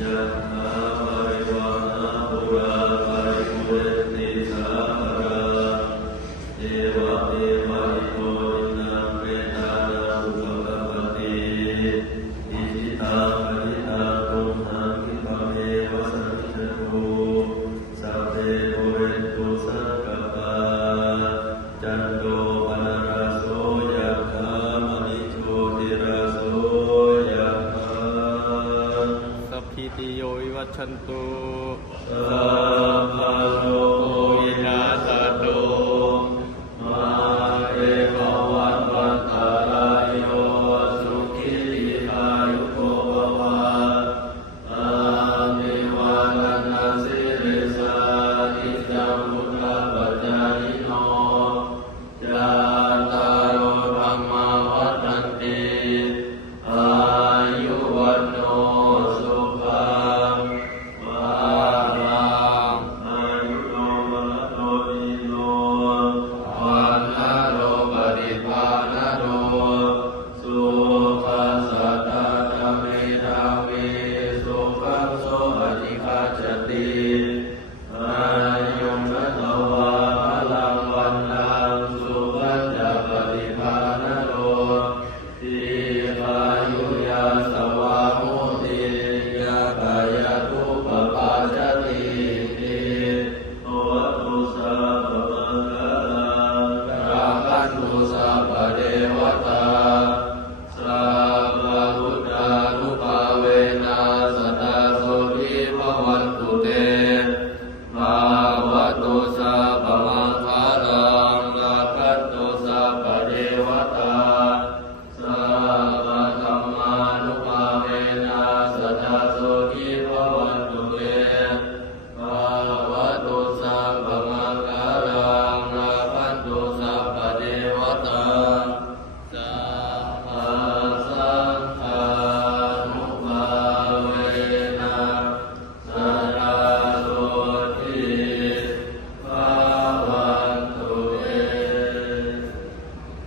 ยะถาวาริวหาปุราปาริปุเรนติสาคารังเอวะเมวะอิโตทินังเปตานังอุปกัปปติอิจิตังปฏิตังตุมหังคิปะเมวะสมิจฉตุสัพเพปุเรนตุสังกปาจันโทปนรสโสยะถามณิโชติราโสยะถาสัพพิติโยวิวัชชันตุสัพพะโลก วินาศตุ